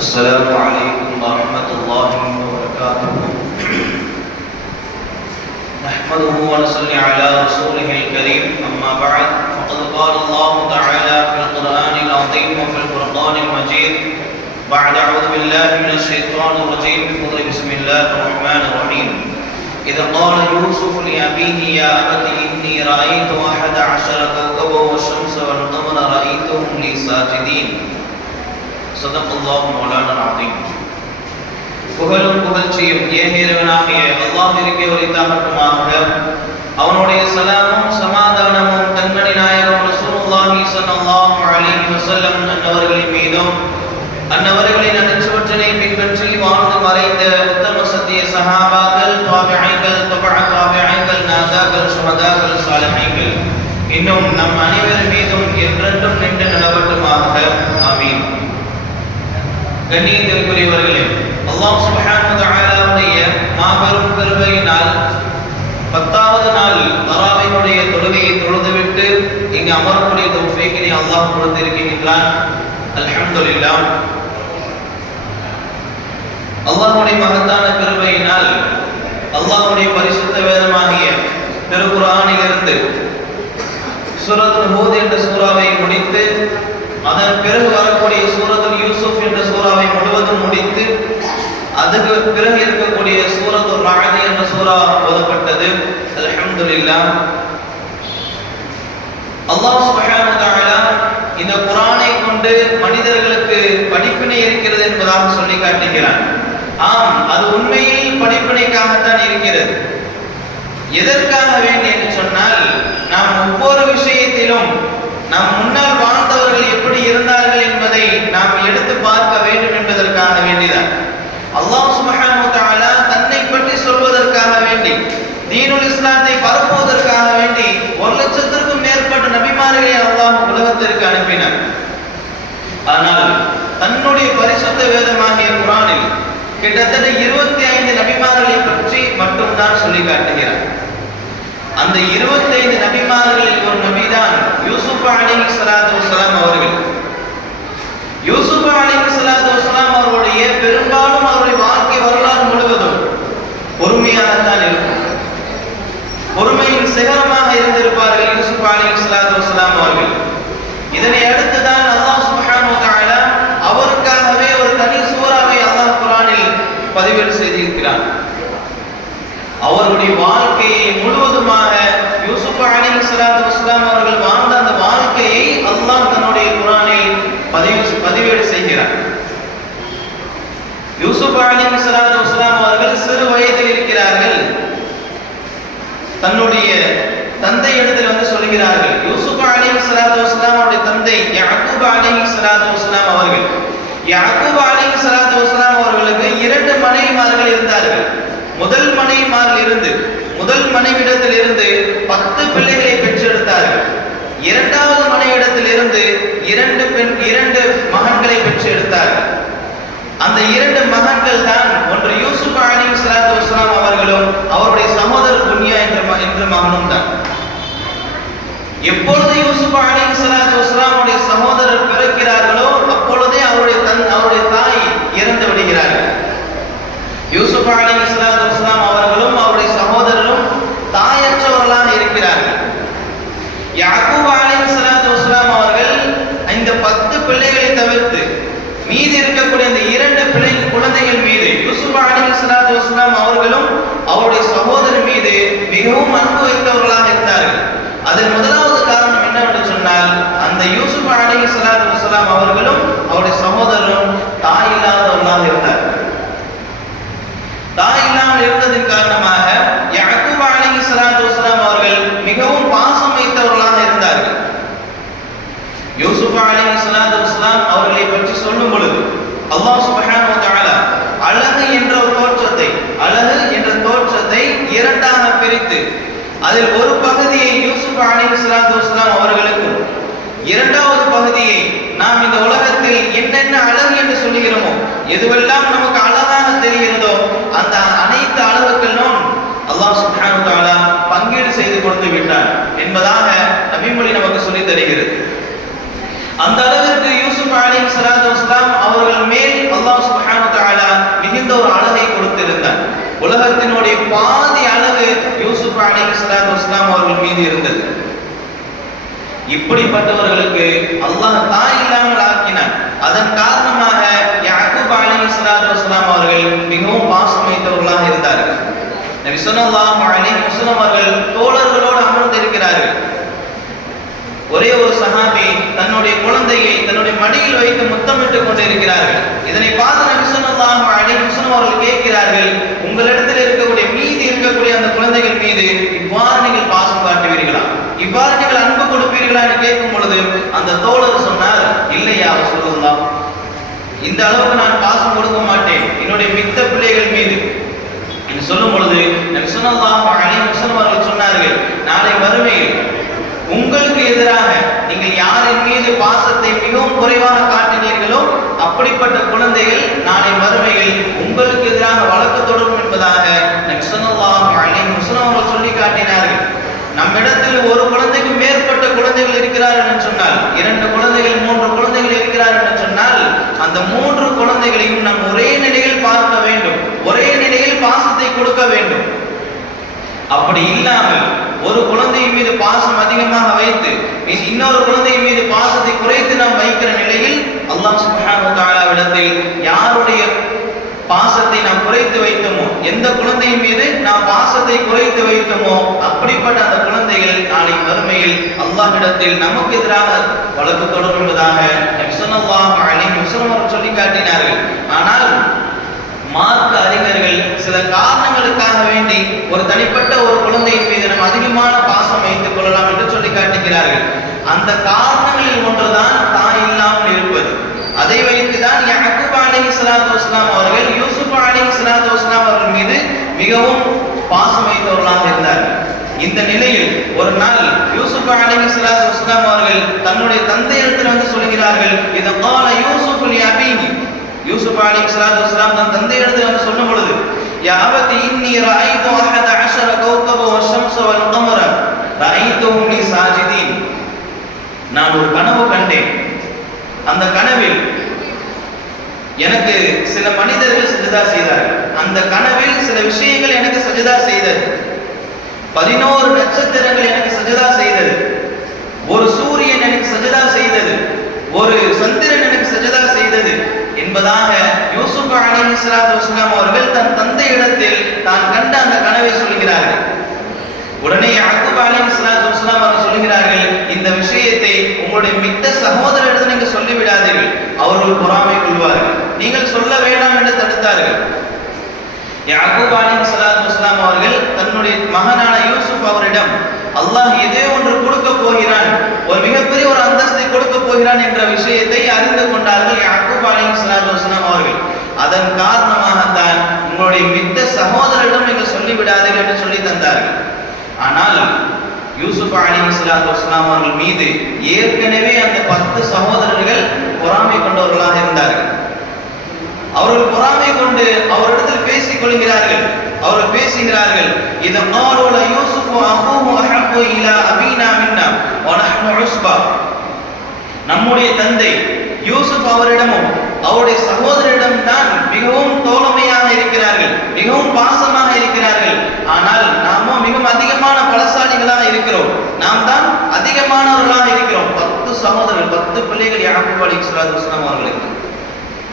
السلام عليكم ورحمة الله وبركاته. نحمده ونصلي على رسوله الكريم. أما بعد فقد قال الله تعالى في القرآن العظيم وفي الفرقان المجيد بعد أعوذ بالله من الشيطان الرجيم بسم الله الرحمن الرحيم. إذا قال يوسف لأبيه يا أبت إني رأيت 11 كوكبا والشمس والقمر رأيتهم لي ساجدين. صدق الله مولانا العظيم. புகழும் புகழ்ச்சியும் ஏகேரவனாகிய அல்லாஹ்விற்கே உரித்தாகட்டுமாக. அவனுடைய சலாமும் சமாதானமும் கண்மணி நாயகம் ரசூலுல்லாஹி ஸல்லல்லாஹு அலைஹி வஸல்லம் அன்னவர்களின் மீதும் அன்னவர்களின் அனுச்சுவற்றினை பின்பற்றி வாழ்ந்து மறைந்த உத்தம சத்திய சஹாபாக்கள், தாபிஈன்கள், தபஅ நாதாக்கள், சுஹதாக்கள், சாலிஹீன்கள் இன்னும் நம் அனைவர் மீதும் என்றென்றும் நின்று நிலவட்டுமாக. ஆமீன். கண்ணியத்திற்குரியவர்களே, அல்லாஹ் சுப்ஹானஹு வ தஆலாவுடைய மாபெரும் கிருபையினால் 10வது நாள் தராவீஹுடைய தொழுகையை தொழுதுவிட்டு இங்கு அமரக்கூடிய தௌஃபீக்கினை அல்லாஹ் கொடுத்திருக்கின்றான். அல்ஹம்துலில்லாஹ். அல்லாஹ்வுடைய மகத்தான கிருபையினால் அல்லாஹ்வுடைய பரிசுத்த வேதமாகிய திருக்குர்ஆனிலிருந்து சூரத்துல் ஹூத் என்ற சூறாவை முடித்து அதன் பிறகு வரக்கூடிய சூரத்துல் யூசுப் என்ற சூறாவை முழுவதும் முடித்து அதுக்கு பிறகு இருக்கக்கூடிய சூரத்துல் ரஅத் என்ற சூறா ஓதப்பட்டது. அல்ஹம்துலில்லாஹ். அல்லாஹ் சுப்ஹானஹு வ தஆலா இந்த குர்ஆனை கொண்டு மனிதர்களுக்கு படிப்பினை இருக்கிறது என்பதாக சொல்லி காட்டுகிறான். ஆம், அது உண்மையில் படிப்பினைக்காகத்தான் இருக்கிறது. எதற்காக வேண்டி என்று சொன்னால், நாம் ஒவ்வொரு விஷயத்திலும் நம் முன்னால் வாழ்ந்தவர்கள் எப்படி இருந்தார்கள் என்பதை நாம் எடுத்து பார்க்க வேண்டும் என்பதற்காக வேண்டிதான். அல்லாஹ் சுப்ஹானஹு வ தஆலா தன்னை பற்றி சொல்வதற்காக வேண்டி, தீனுல் இஸ்லாத்தை பரப்புவதற்காக வேண்டி 1,00,000க்கும் மேற்பட்ட நபிமார்களை அல்லாஹ் உலகத்திற்கு அனுப்பினார். ஆனால் தன்னுடைய பரிசுத்த வேதமாகிய குர்ஆனில் கிட்டத்தட்ட 25 நபிமார்களை பற்றி மட்டும்தான் சொல்லி காட்டுகிறார். அந்த 25 நபிமார்களில் ஒரு நபிதான் யூசுப் அலைஹிஸ்ஸலாத்து வஸ்ஸலாம் அவர்கள். யூசுப் அலைஹிஸ்ஸலாத்து வஸ்ஸலாம் அவருடைய பெரும்பாலும் அவருடைய வாழ்க்கை வரலாறு முழுவதும் பொறுமையாகத்தான் இருக்கும். பொறுமையின் சிகரமாக இருந்திருப்பார்கள் யூசுப் அலைஹிஸ்ஸலாத்து வஸ்ஸலாம் அவர்கள். இதனை அடுத்துதான் அல்லாஹ் சுப்ஹானஹு வ தஆலா அவருக்காகவே ஒரு தனி சூறாவை அல்லாஹ் குர்ஆனில் பதிவேடு செய்திருக்கிறார். அவருடைய வாழ்க்கையை முழுவதுமாக யூசுப் அலைஹிஸ்ஸலாத்து வஸ்ஸலாம் அவர்கள் வாழ்ந்த அந்த வாழ்க்கையை அல்லாஹ் தன்னுடைய குர்ஆனில் பதிவேடு செய்கிறார். யூசுப் அலைஹிஸ்ஸலாத்து வஸ்ஸலாம் அவர்கள் சிறு வயதில் இருக்கிறார்கள். தன்னுடைய தந்தை இடத்தில் வந்து சொல்கிறார்கள். யூசுப் அலைஹிஸ்ஸலாத்து வஸ்ஸலாம் அவருடைய தந்தை யாக்கூப் அலைஹிஸ்ஸலாத்து வஸ்ஸலாம் அவர்கள், யாக்கூப் அலைஹிஸ்ஸலாத்து வஸ்ஸலாம் அவர்களுக்கு 2 மனைவிமார்கள் இருந்தார்கள். முதல் மனைவிடத்தில் இருந்து 10 பிள்ளைகளை பெற்றெடுத்தார்கள். இரண்டாவது மனைவிடத்தில் இருந்து 2 மகன்களை பெற்றெடுத்தார்கள். அந்த 2 மகன்கள் தான் ஒன்று யூசுப் அலைஹிஸ்ஸலாத்து வஸ்ஸலாம் அவர்களும் அவருடைய சகோதரர் புன்யா என்ற மகனும் தான். எப்பொழுது யூசுப் அலைஹிஸ்ஸலாத்து வஸ்ஸலாம் அவருடைய சகோதரர் பிறக்கிறார்களோ அப்பொழுதே அவருடைய தாய் இறந்து விடுகிறார்கள். யூசுப் அலைஹிஸ்ஸலாத்து வஸ்ஸலாம் அவர்களும் அவருடைய சகோதரரும் தாயற்றவர்களாக இருக்கிறார்கள். யாக்கூப் அலைஹிஸ்ஸலாத்து வஸ்ஸலாம் அவர்கள் இந்த 10 பிள்ளைகளை தவிர்த்து மீதி இருக்கக்கூடிய இந்த 2 குழந்தைகள் மீது யூசுப் அலைஹிஸ்ஸலாத்து வஸ்ஸலாம் அவர்களும் அவருடைய சகோதரர் மீது மிகவும் அன்பு வைத்தவர்களாக இருந்தார்கள். அதில் முதலாவது காரணம் என்னவென்று சொன்னால், அந்த யூசுப் அலைஹிஸ்ஸலாத்து வஸ்ஸலாம் அவர்களும் அவருடைய சகோதரரும் தாய் இல்லாதவர்களாக இருந்தார்கள். தாய் இல்லாமல் இருந்ததின் காரணமாக யாக்கூப் அலைஹிஸ்ஸலாத்து வஸ்ஸலாம் அவர்கள் மிகவும் பாசம் வைத்தவர்களாக இருந்தார்கள். யூசுப் அலைஹிஸ்ஸலாத்து வஸ்ஸலாம் அவர்களை பற்றி சொல்லும் பொழுது அல்லாஹ் சுப்ஹானஹு வ தஆலா அழகு என்ற தோற்றத்தை 2ஆக பிரித்து அதில் ஒரு பகுதியை யூசுப் அலைஹிஸ்ஸலாத்து வஸ்ஸலாம் அவர்களுக்கும், 2வது பகுதியை நாம் இந்த உலகத்தில் என்னென்ன அழகு என்று சொல்லுகிறோமோ, எதுவெல்லாம் நமக்கு அழகாக தெரிகிறதோ அந்த அனைத்து அழகுகளும் அல்லாஹ் சுப்ஹானஹு வ தஆலா பங்கீடு செய்து கொடுத்து விட்டான் என்பதாக நபிமொழி நமக்கு சொல்லி தருகிறது. அந்த அளவிற்கு யூசுப் அலைஹிஸ்ஸலாத்து வஸ்ஸலாம் அவர்கள் மேல் அல்லாஹ் மீது இருந்தது. இப்படிப்பட்டவர்களுக்கு அல்லாஹ் தாய் இல்லாமல் ஆக்கினான். அதன் காரணமாக யாக்கூப் அலைஹிஸ்ஸலாத்து வஸலாம் அவர்கள் மிகவும் பாசம் வைத்தவர்களாக இருந்தார்கள். நபி ஸல்லல்லாஹு அலைஹி வஸல்லம் அவர்கள் தோழர்களோடு அமர்ந்திருக்கிறார்கள். ஒரே ஒரு சஹாபி தன்னுடைய குழந்தையை தன்னுடைய மடியில் வைத்து முத்தமிட்டுக் கொண்டிருக்கிறார்கள். இதனை பார்த்து நபி ஸல்லல்லாஹு அலைஹி வஸல்லம் அவர்கள் கேட்கிறார்கள், உங்களிடத்தில் இருக்கக்கூடிய மீதி இருக்கக்கூடிய அந்த குழந்தைகள் மீது இவ்வாறு நீங்கள் பாசம் காட்டுவீர்களா, இவ்வாறு நீங்கள் அன்பு கொடுப்பீர்களா என்று கேட்கும் பொழுது அந்த தோழர் சொன்னார், இல்லையா ரசூலுல்லாஹ், இந்த அளவுக்கு நான் பாசம் கொடுக்க மாட்டேன் என்னுடைய மித்த பிள்ளைகள் மீது என்று சொல்லும் பொழுது நபி ஸல்லல்லாஹு அலைஹி வஸல்லம் அவர்கள் சொன்னார்கள், நாளை மறுமையில் உங்களுக்கு எதிராக நீங்கள் யாரின் மீது பாசத்தை மிகவும் குறைவாக காட்டினீர்களோ அப்படிப்பட்ட குழந்தைகள் நாளை மறுமையில் உங்களுக்கு எதிராக வழக்கு தொடரும் என்பதாக நபி ஸல்லல்லாஹு அலைஹி வஸல்லம் அவர்கள் சொல்லி காட்டினார்கள். நம்மிடத்தில் ஒரு குழந்தைக்கு மேற்பட்ட குழந்தைகள் இருக்கிறார்கள் என்று சொன்னால், 2 குழந்தைகள் 3 குழந்தைகள் இருக்கிறார்கள் என்று சொன்னால், அந்த 3 குழந்தைகளையும் நாம் ஒரே நிலையில் பார்க்க வேண்டும், ஒரே நிலையில் பாசத்தை கொடுக்க வேண்டும். அப்படி இல்லாமல் ஒரு குழந்தையின் மீது பாசம் அதிகமாக வைத்து இன்னொரு குழந்தையின் மீது பாசத்தை குறைத்து நாம் வைக்கிற நிலையில் அல்லாஹ் சுப்ஹானஹு வ தஆலாவிடத்தில் யாருடைய பாசத்தை நாம் குறைத்து வைத்தோமோ, எந்த குழந்தையின் மீது நாம் பாசத்தை குறைத்து வைத்தோமோ அப்படிப்பட்ட அந்த குழந்தைகள் நாளை மறுமையில் அல்லாஹ்விடத்தில் நமக்கு எதிராக வழக்கு தொடரும் என்பதாக நபி ஸல்லல்லாஹு அலைஹி வஸல்லம் அவர்கள் சொல்லி காட்டினார்கள். ஆனால் மார்க்க அறிஞர்கள் சில காரணங்களுக்காக வேண்டி ஒரு தனிப்பட்ட ஒரு குழந்தையின் மீது நாம் அதிகமான பாசம் வைத்துக் கொள்ளலாம் என்று சொல்லி காட்டுகிறார்கள். அந்த காரணங்களில் ஒன்றுதான் தாய் இல்லாமல் இருப்பது. அதை வைத்துதான் யாக்கூப் அலைஹிஸ்ஸலாத்து வஸலாம் அவர்கள் யூசுப் அலைஹிஸ்ஸலாத்து வஸலாம் அவர்கள் மீது மிகவும் பாசம் வைத்தவர்களாக இருந்தார்கள். இந்த நிலையில் ஒரு நாள் யூசுப் அலைஹிஸ்ஸலாத்து வஸலாம் அவர்கள் தன்னுடைய தந்தையிடத்தில் வந்து சொல்கிறார்கள், இது قال யூசுப் لأبيه, யூசுப் அலைஹிஸ்ஸலாத்து வஸலாம் தன் தந்தையிடத்தில் வந்து சொல்லும் பொழுது, யா அபதி இன்னி ரஅய்து 11 கௌகப வஷம்ஸ வல் கமர ரஅய்துஹும் லி சாஜிதீன், நான் ஒரு கனவு கண்டேன். அந்த கனவில் எனக்கு சில மனிதர்கள் சஜதா செய்தார்கள். அந்த கனவில் சில விஷயங்கள் எனக்கு சஜதா செய்தது. 11 நட்சத்திரங்கள் எனக்கு சஜதா செய்தது. ஒரு சூரியன் எனக்கு சஜதா செய்தது. ஒரு சந்திரன் எனக்கு சஜதா செய்தது என்பதாக யூசுப் அலைஹிஸ்ஸலாத்து வஸலாம் அவர்கள் தன் தந்தையிடத்தில் தான் கண்ட அந்த கனவை சொல்கிறார்கள். உடனே யாக்கூப் அலைஹிஸ்ஸலாத்து வஸலாம் அவர்கள் சொல்கிறார்கள், இந்த விஷயத்தை உங்களுடைய மித்த சகோதரரிடத்தில் நீங்கள் சொல்லிவிடாதீர்கள், அவர்கள் பொறாமை கொள்வார்கள், நீங்கள் சொல்ல வேண்டாம் என்று தடுத்தார்கள். யாக்கூப் அலைஹிஸ்ஸலாத்து வஸலாம் அவர்கள் தன்னுடைய மகனான யூசுப் அவரிடம் அல்லாஹ் ஏதோ ஒன்று கொடுக்க போகிறான், ஒரு மிகப்பெரிய ஒரு அந்தஸ்தை கொடுக்க போகிறான் என்ற விஷயத்தை அறிந்து கொண்டார்கள் யாக்கூப் அலைஹிஸ்ஸலாத்து வஸலாம் அவர்கள். அதன் காரணமாகத்தான் உங்களுடைய மித்த சகோதரரிடம் நீங்கள் சொல்லிவிடாதீர்கள் என்று சொல்லி தந்தார்கள். ஆனால் யூசுப் அலைஹிஸ்ஸலாத்து வஸலாம் அவர்கள் மீது ஏற்கனவே அந்த 10 சகோதரர்கள் பொறாமை கொண்டவர்களாக இருந்தார்கள். அவர்கள் பொறாமை கொண்டு அவரிடத்தில் பேசிக் கொள்கிறார்கள். அவர்கள் பேசுகிறார்கள், இது قالوا ليوسف واخوه احب الى ابينا منا ونحن عصبة, நம்முடைய தந்தை யூசுப் அவரிடமும் அவருடைய சகோதரரிடம் தான் மிகவும் தோழமையாக இருக்கிறார்கள், மிகவும் பாசமாக இருக்கிறார்கள். ஆனால் நாமோ மிகவும் அதிகமான பலசாலிகளாக இருக்கிறோம், நாம் தான் அதிகமானவர்களாக இருக்கிறோம். 10 சகோதரர்கள், 10 பிள்ளைகள் யாக்கூப் அலைஹிஸ்ஸலாத்து வஸலாம் அவர்களுக்கு.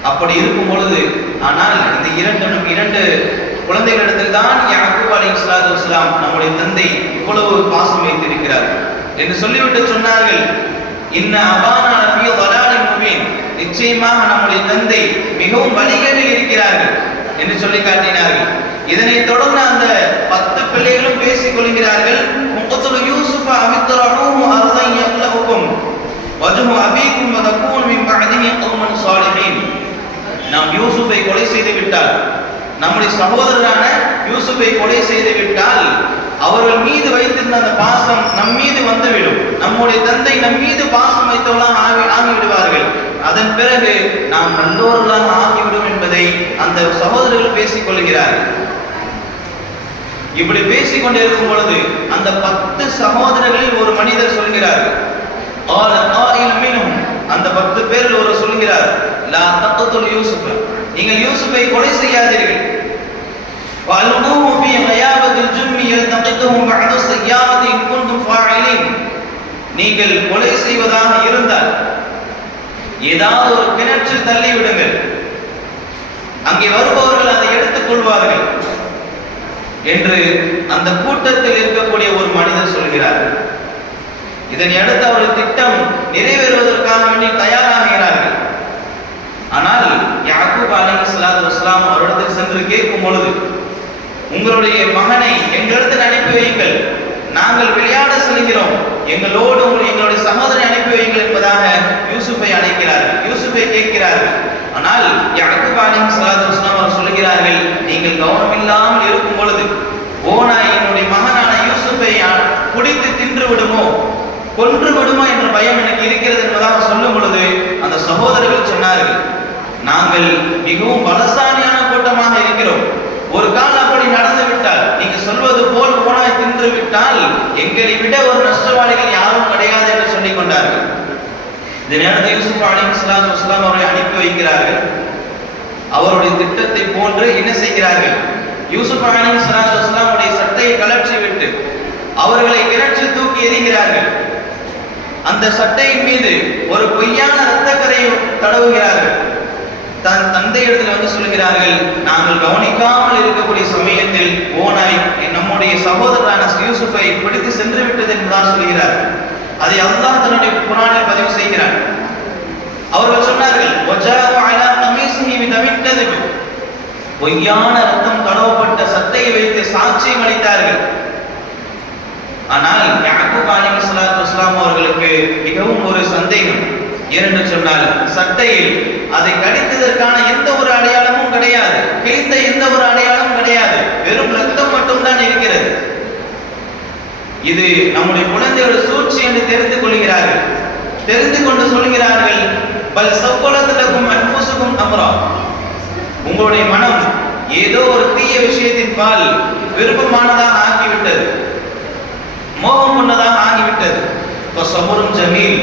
அப்படி இருக்கும் பொழுது ஆனால் இந்த 2 குழந்தைகளிடத்தில் தான் யாக்கூப் அலைஹிஸ்ஸலாத்து வஸலாம் நம்முடைய தந்தை இவ்வளவு பாசம் வைத்திருக்கிறார்கள் என்று சொல்லிவிட்டு சொன்னார்கள், இன்ன அபானா லஃபீ ضلالٍ முபீன், நிச்சயமாக நம்முடைய தந்தை மிகவும் வழிகேடில் இருக்கிறார்கள் என்று சொல்லி காட்டினார்கள். இதனைத் தொடர்ந்து அந்த 10 பிள்ளைகளும் பேசிக் கொள்கிறார்கள், முக்துலு யூசுஃப அவித்ரஹூஹு அர்தன் யக்லஹுக்கும் வஜ்ஹு அபீக்கும் வதகூனு மின் பஅதிஹி கௌமன் ஸாலிஹீன், நாம் யூசுஃபை கொலை செய்து விட்டால், நம்முடைய சகோதரரான யூசுஃபை கொலை செய்து விட்டால் அவர்கள் மீது வைத்திருந்த அந்த பாசம் நம் மீது வந்துவிடும், நம்முடைய தந்தை நம் மீது பாசம் வைத்தவர்களாக ஆகிவிடுவார்கள், அதன் பிறகு நாம் நல்லோர்களாக ஆகிவிடும் என்பதை அந்த சகோதரர்கள் பேசிக் கொள்கிறார்கள். இப்படி பேசிக் கொண்டிருக்கும் பொழுது அந்த 10 சகோதரர்களில் ஒரு மனிதர் சொல்கிறார்கள், அந்த 10 பேரில் ஒரு சொல்கிறார், லா தக்துல் யூசுஃப, நீங்கள் யூசுஃபை கொலை செய்யாதீர்கள், வஅல்கூஹு ஃபீ கயாபத்தில் ஜும்மி யல்தகிதுஹு பஅது ஸய்யாரத்தி இன் குன்தும் நீங்கள் கொலை செய்வதாக இருந்தால் ஏதாவது ஒரு கிணற்றில் தள்ளி விடுங்கள், அங்கே வருபவர்கள் அதை எடுத்துக் கொள்வார்கள் என்று அந்த கூட்டத்தில் இருக்கக்கூடிய ஒரு மனிதர் சொல்கிறார். இதனை அடுத்து அவர்கள் திட்டம் நிறைவேறுவதற்காக வேண்டி தயாராகிறார்கள். ஆனால் யாக்கூப் அலைஹிஸ்ஸலாத்து வஸ்ஸலாம் அவரிடத்தில் சென்று கேட்கும் பொழுது, உங்களுடைய மகனை எங்களிடத்தில் அனுப்பி வையுங்கள், நாங்கள் விளையாட செல்கிறோம், எங்களோடு எங்களுடைய சகோதரனை அனுப்பி வையுங்கள் என்பதாக யூசுஃபை அழைக்கிறார்கள், யூசுஃபை கேட்கிறார்கள். ஆனால் யாக்கூப் அலைஹிஸ்ஸலாத்து வஸ்ஸலாம் அவர் சொல்கிறார்கள், நீங்கள் கவனமில்லாமல் இருக்கும் பொழுது ஓநாய் என்னுடைய மகனான யூசுஃபை குடித்து தின்று விடுமோ, கொன்று விடுமா என்ற பயம் எனக்கு இருக்கிறது என்பதாக சொல்லும் பொழுது அந்த சகோதரர்கள் சொன்னார்கள், நாங்கள் மிகவும் பலசாலியான கூட்டமாக இருக்கிறோம், ஒரு கால் அப்படி நடந்து விட்டால், நீங்க சொல்வது போல் ஓனாய் தின்று விட்டால் எங்களை விட ஒரு நஷ்டவாளிகள் யாரும் கிடையாது என்று சொல்லிக் கொண்டார்கள். இந்த நேரத்தில் யூசுப் அலைஹிஸ்ஸலாத்து வஸ்ஸலாம் அவரை அனுப்பி வைக்கிறார்கள். அவருடைய திட்டத்தை போன்று என்ன செய்கிறார்கள், யூசுப் அலைஹிஸ்ஸலாத்து வஸ்ஸலாம் உடைய சட்டையை கலற்றி விட்டு அவர்களை கிணற்றில் தூக்கி எறிகிறார்கள். அந்த சட்டையின் மீது ஒரு பொய்யான இரத்தக்கரையை தடவுகிறார்கள். தன் தந்தையிடத்தில் வந்து சொல்கிறார்கள், நாங்கள் கவனிக்காமல் இருக்கக்கூடிய சமயத்தில் ஓனாய் நம்முடைய சகோதரரான யூசுஃபை பிடித்து சென்று விட்டது என்றுதான் சொல்கிறார்கள். அதை அல்லாஹ் தன்னுடைய குர்ஆனில் பதிவு செய்கிறார். அவர்கள் சொன்னார்கள், பொய்யான ரத்தம் தடவப்பட்ட சட்டையை வைத்து சாட்சியம் அளித்தார்கள். ஆனால் யாக்கூப் அலைஹிஸ்ஸலாத்து வஸ்ஸலாம் அவர்களுக்கு மிகவும் ஒரு சந்தேகம். ஏனென்று சொன்னால் சட்டையில் அதை கடித்ததற்கான எந்த ஒரு அடையாளமும் கிடையாது, கிழித்த எந்த ஒரு அடையாளமும் கிடையாது, வெறும் ரத்தம் மட்டும்தான் இருக்கிறது. இது நம்முடைய குழந்தையோட சூழ்ச்சி என்று தெரிந்து கொள்கிறார்கள். தெரிந்து கொண்டு சொல்கிறார்கள், பல் சவ்வலத்துலகும் அன்ஃபுசுகும் அம்ரா, உங்களுடைய மனம் ஏதோ ஒரு தீய விஷயத்தின் பால் விருப்பமானதாக ஆகிவிட்டது, மோகம் கொண்டதாக ஆகிவிட்டது. ஃபஸபுருன் ஜமீல்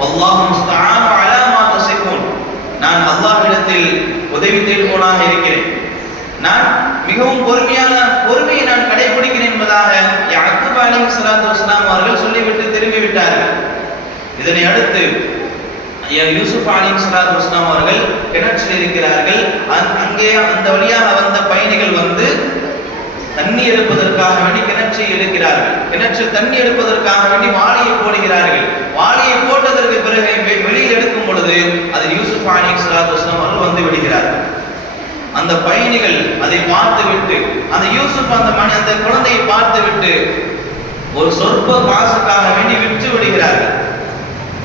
வல்லாஹு முஸ்தஆன் அலா மா தஸிஃபூன், நான் அல்லாஹ்விடத்தில் உதவி தேடுபவனாக இருக்கிறேன், நான் மிகவும் பொறுமையை நான் கடைபிடிக்கிறேன் என்பதாக யாக்கூப் அலைஹிஸ்ஸலாத்து வஸ்ஸலாம் அவர்கள் சொல்லிவிட்டு திரும்பிவிட்டார்கள். இதனை அடுத்து யூசுப் அலைஹிஸ்ஸலாத்து வஸ்ஸலாம் அவர்கள் கிணற்றில் இருக்கிறார்கள். அங்கே அந்த வழியாக வந்த பயணிகள் வந்து தண்ணி எடுப்பதற்காக வேண்டி கிணற்றை எடுக்கிறார்கள். கிணற்றில் தண்ணி எடுப்பதற்காக வேண்டி வாளியை போடுகிறார்கள். வாளியை போட்டதற்கு பிறகு வெளியில் எடுக்கும் பொழுது அதில் யூசுப் அலைஹிஸ்ஸலாத்து வஸ்ஸலாம் அவர்கள் வந்து விடுகிறார்கள். அந்த பயணிகள் அதை பார்த்துவிட்டு, அந்த யூசுப் அந்த குழந்தையை பார்த்துவிட்டு ஒரு சொற்ப காசுக்காக வேண்டி விற்று விடுகிறார்கள்.